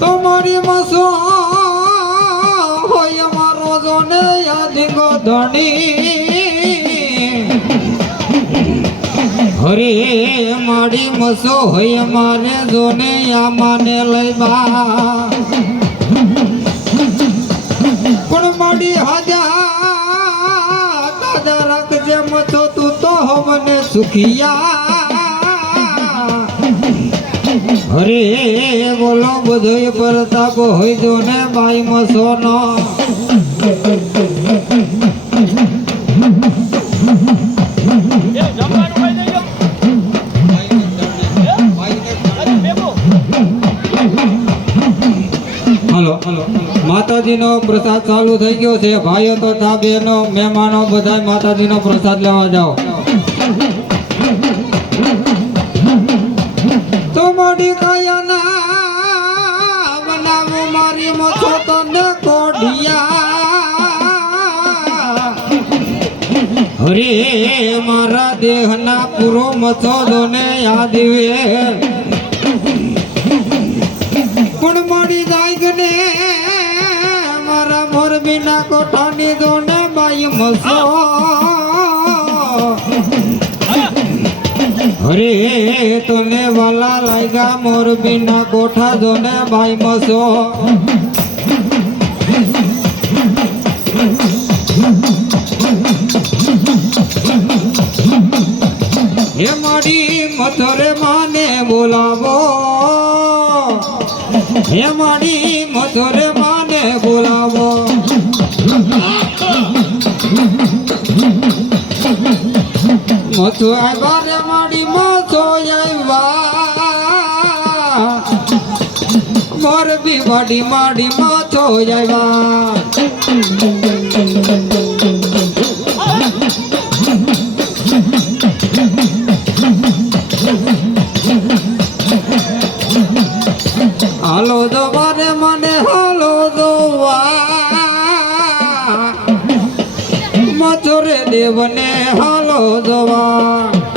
તમારી મસો હોય મારો જોને યાદીગો ધણી હરે મારી મસો હોય મારે જોને યા માને લઈ બા. પણ મારી હાજા દાદા રાખજે મથો તું તો મને સુખિયા. હરે બોલો બધોય પ્રતાપ હોય જો ને બાઈ મસોનો હલો માતાજીનો પ્રસાદ ચાલુ થઈ ગયો છે. ભાઈઓ તો તા બહેનો મહેમાનો બધા માતાજીનો પ્રસાદ લેવા જાઓ. તો મોડી કાયાના બનાવું મારી મથો તને કોઢિયા હરે મારા દેહના પૂરો મથો દોને યાદ પણ મોડી જાય ગને, મારા મોરબીના કોઠાની દોને બાઈ મસો. હરે તને વાલા લાગ્યા મોરબીના કોઠા દોને ભાઈ મસો. હે મારી મથરે માને બોલાવો. હે મારી મથરે માને બોલાવો. મથો મથો આવ્યા. મોરબી વાડી માડી મથો આવ્યા. હાલો દવારે મને હાલો દવા. મથુરે દેવને હાલો દવા.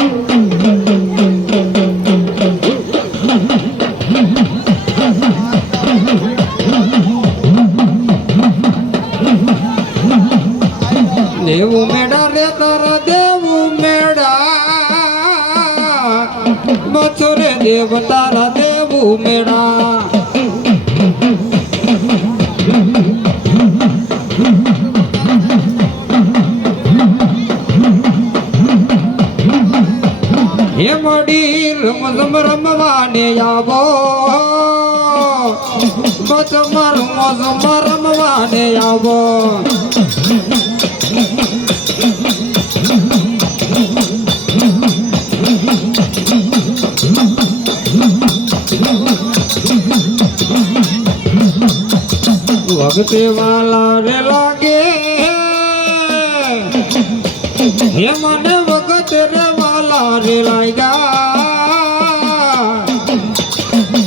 દેવું મેળા રે તારા દેવું મેળા. મથુરે દેવ તારા દેવું મેળા. હે રમ રમ રમવાને આવો. મજમ રમઝમ મરમવાને આવો. વખતે વાલા રે લાગે હે. મને ભગત રે વાલા રે લાગ્યા.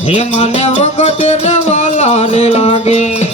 હે મને ભગત રે વાલા રે લાગે.